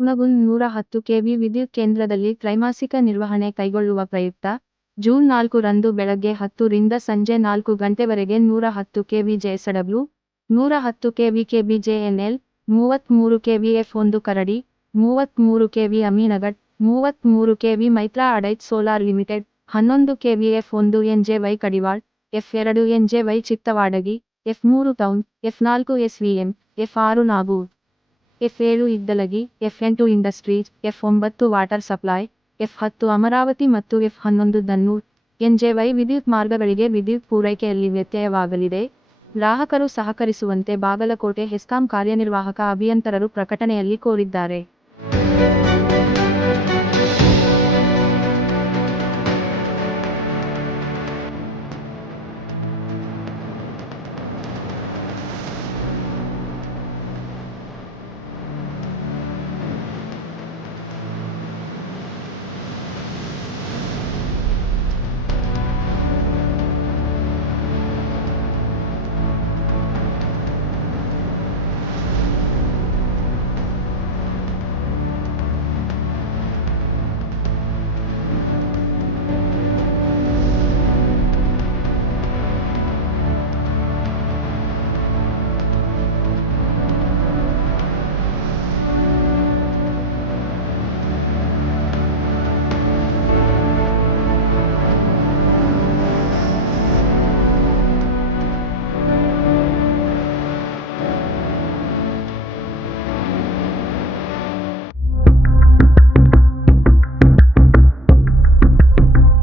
Hungund 110 KV ವಿದ್ಯುತ್ ಕೇಂದ್ರದಲ್ಲಿ ತ್ರೈಮಾಸಿಕ ನಿರ್ವಹಣೆ ಕೈಗೊಳ್ಳುವ ಪ್ರಯುಕ್ತ ಜೂನ್ 4 ರಂದು ಬೆಳಗ್ಗೆ 10 ರಿಂದ ಸಂಜೆ 4 ಗಂಟೆವರೆಗೆ 110 KV JSW, 110 KV KBJNL, 33 KV F1 Karadi, 33 KV Aminagad, 33 KV Maitra ಅಡೈಟ್ solar limited, 11 KV F1 NJY Kadiwal, F2 NJY Chittawadagi, F3 town, F4 SVM, F6 Nagur, F7 Iddalagi, F8 industries, F9 water supply, F10 Amaravati ಮತ್ತು F11 ದನ್ನೂರ್, ಎನ್ಜೆವೈ ವಿದ್ಯುತ್ ಮಾರ್ಗಗಳಿಗೆ ವಿದ್ಯುತ್ ಪೂರೈಕೆಯಲ್ಲಿ ವ್ಯತ್ಯಯವಾಗಲಿದೆ. ಗ್ರಾಹಕರು ಸಹಕರಿಸುವಂತೆ ಬಾಗಲಕೋಟೆ ಹೆಸ್ಕಾಂ ಕಾರ್ಯನಿರ್ವಾಹಕ ಅಭಿಯಂತರರು ಪ್ರಕಟಣೆಯಲ್ಲಿ ಕೋರಿದ್ದಾರೆ.